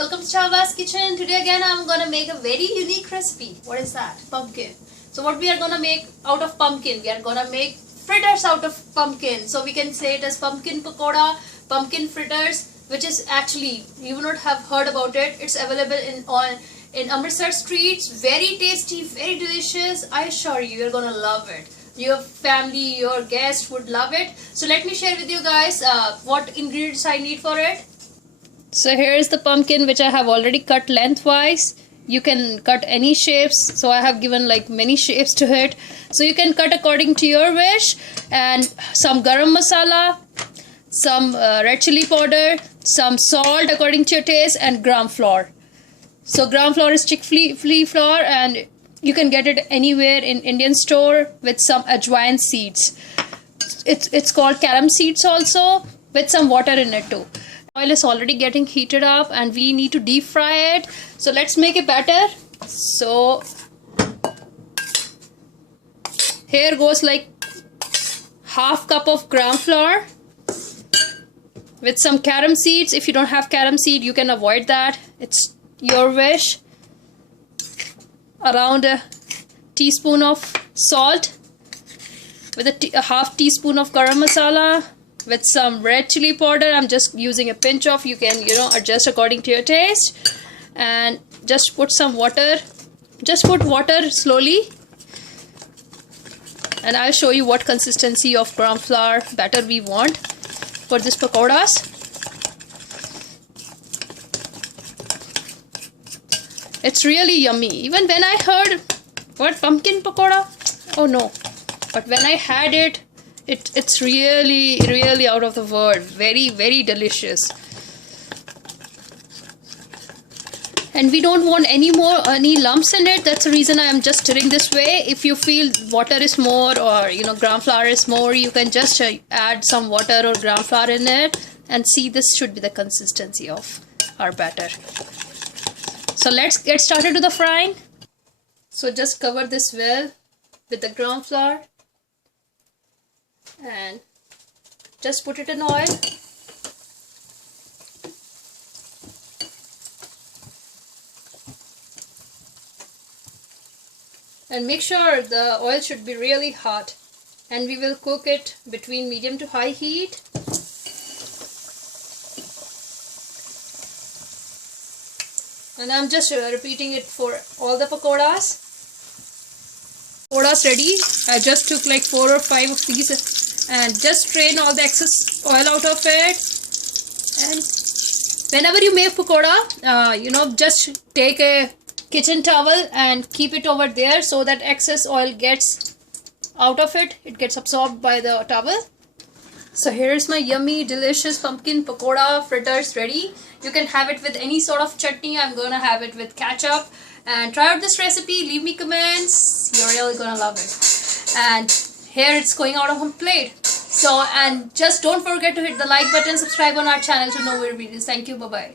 Welcome to Chava's Kitchen. Today again I'm gonna make a very unique recipe. What is that? Pumpkin. So what we are gonna make out of pumpkin? We are gonna make fritters out of pumpkin. So we can say it as pumpkin pakoda, pumpkin fritters, which is actually, you will not have heard about it. It's available in Amritsar streets. Very tasty, very delicious. I assure you, you're gonna love it. Your family, your guests would love it. So let me share with you guys what ingredients I need for it. So here is the pumpkin which I have already cut lengthwise. You can cut any shapes. So I have given like many shapes to it. So you can cut according to your wish. And some garam masala, some red chili powder, some salt according to your taste, and gram flour. So gram flour is chickpea flour, and you can get it anywhere in Indian store with some ajwain seeds. It's called carom seeds also, with some water in it too. Oil is already getting heated up and we need to deep fry it. So let's make a batter. So here goes like half cup of gram flour with some carom seeds. If you don't have carom seed, you can avoid that. It's your wish. Around a teaspoon of salt with a half teaspoon of garam masala, with some red chili powder. I'm just using a pinch of. You can adjust according to your taste. And just put some water. Just put water slowly, and I'll show you what consistency of gram flour batter we want for this pakodas. It's really yummy. Even when I heard what pumpkin pakoda, oh no, but when I had it, it's really out of the world. Very delicious. And we don't want any lumps in it. That's the reason I am just stirring this way. If you feel water is more, or gram flour is more, you can just add some water or gram flour in it. And see, this should be the consistency of our batter. So let's get started with the frying. So just cover this well with the gram flour and just put it in oil. And make sure the oil should be really hot, and we will cook it between medium to high heat. And I'm just repeating it for all the pakodas. Pakodas ready. I just took like 4 or 5 of these and just strain all the excess oil out of it. And whenever you make pakoda, just take a kitchen towel and keep it over there so that excess oil gets out of it. It gets absorbed by the towel. So here's my yummy, delicious pumpkin pakoda fritters ready. You can have it with any sort of chutney. I'm gonna have it with ketchup. And try out this recipe. Leave me comments. You're really gonna love it. And here it's going out of a plate. So, and just don't forget to hit the like button, subscribe on our channel to know more videos. Thank you. Bye bye.